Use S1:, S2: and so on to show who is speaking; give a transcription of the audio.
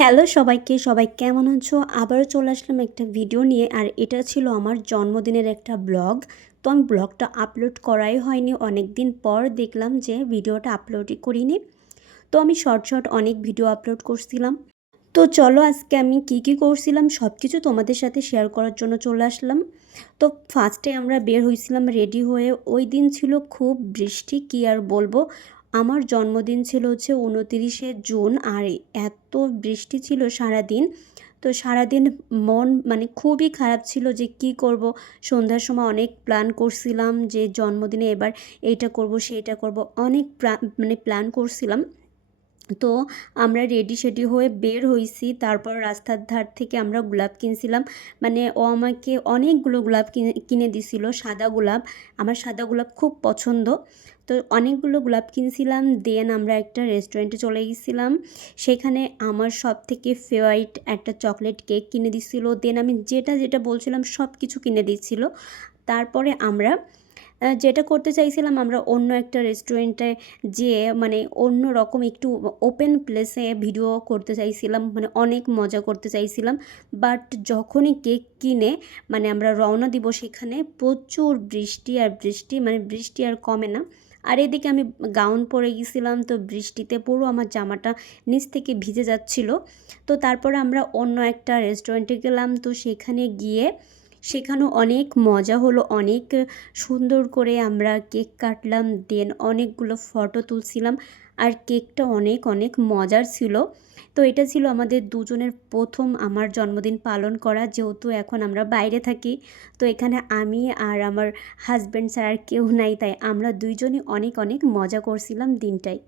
S1: Hello সবাইকে, সবাই কেমন আছো? আবারও চলে আসলাম একটা ভিডিও নিয়ে, আর এটা ছিল আমার জন্মদিনের একটা ব্লগ। তো আমি ব্লগটা আপলোড করাই হয়নি অনেক দিন পর দেখলাম যে ভিডিওটা আপলোডই করিনি। তো আমি শর্ট শর্ট অনেক ভিডিও আপলোড করছিলাম। তো চলো আজকে আমি কি কি করছিলাম সব কিছু তোমাদের সাথে শেয়ার করার জন্য চলে আসলাম। তো ফার্স্টে আমরা বের হয়েছিলাম রেডি হয়ে। ওই দিন ছিল খুব বৃষ্টি, কি আর বলব? আমার জন্মদিন ছিল হচ্ছে উনতিরিশে জুন আর এত বৃষ্টি ছিল সারাদিন। তো সারাদিন মন মানে খুবই খারাপ ছিল যে কি করব। সন্ধ্যার সময় অনেক প্ল্যান করছিলাম যে জন্মদিনে এবার এইটা করব সেটা করব। অনেক মানে প্ল্যান করছিলাম। তো আমরা রেডি সেডি হয়ে বের হয়েছি তারপর রাস্তার ধার থেকে আমরা গোলাপ কিনছিলাম। মানে ও আমাকে অনেকগুলো গোলাপ কিনে কিনে দিছিল, সাদা গোলাপ। আমার সাদা গোলাপ খুব পছন্দ। তো অনেকগুলো গোলাপ কিনছিলাম। দেন আমরা একটা রেস্টুরেন্টে চলে গেছিলাম। সেখানে আমার সব থেকে ফেভারিট একটা চকলেট কেক কিনে দিছিল। দেন আমি যেটা যেটা বলছিলাম সব কিছু কিনে দিচ্ছিল তারপরে আমরা যেটা করতে চাইছিলাম আমরা অন্য একটা রেস্টুরেন্টে যেয়ে মানে অন্য রকম একটু ওপেন প্লেসে ভিডিও করতে চাইছিলাম মানে অনেক মজা করতে চাইছিলাম। বাট যখনই কেক কিনে মানে আমরা রওনা দিব সেখানে, প্রচুর বৃষ্টি আর বৃষ্টি মানে বৃষ্টি আর কমে না। আর এদিকে আমি গাউন পরে গেছিলাম, তো বৃষ্টিতে পুরো আমার জামাটা নিচ থেকে ভিজে যাচ্ছিল। তো তারপরে আমরা অন্য একটা রেস্টুরেন্টে গেলাম, তো সেখানে গিয়ে সেখানেও অনেক মজা হলো, অনেক সুন্দর করে আমরা কেক কাটলাম, দেন অনেকগুলো ফটো তুলছিলাম, আর কেকটা অনেক অনেক মজার ছিল। তো এটা ছিল আমাদের দুজনের প্রথম আমার জন্মদিন পালন করা, যেহেতু এখন আমরা বাইরে থাকি। তো এখানে আমি আর আমার হাজব্যান্ড ছাড়া আর কেউ নাই, তাই আমরা দুইজনই অনেক অনেক মজা করছিলাম দিনটাই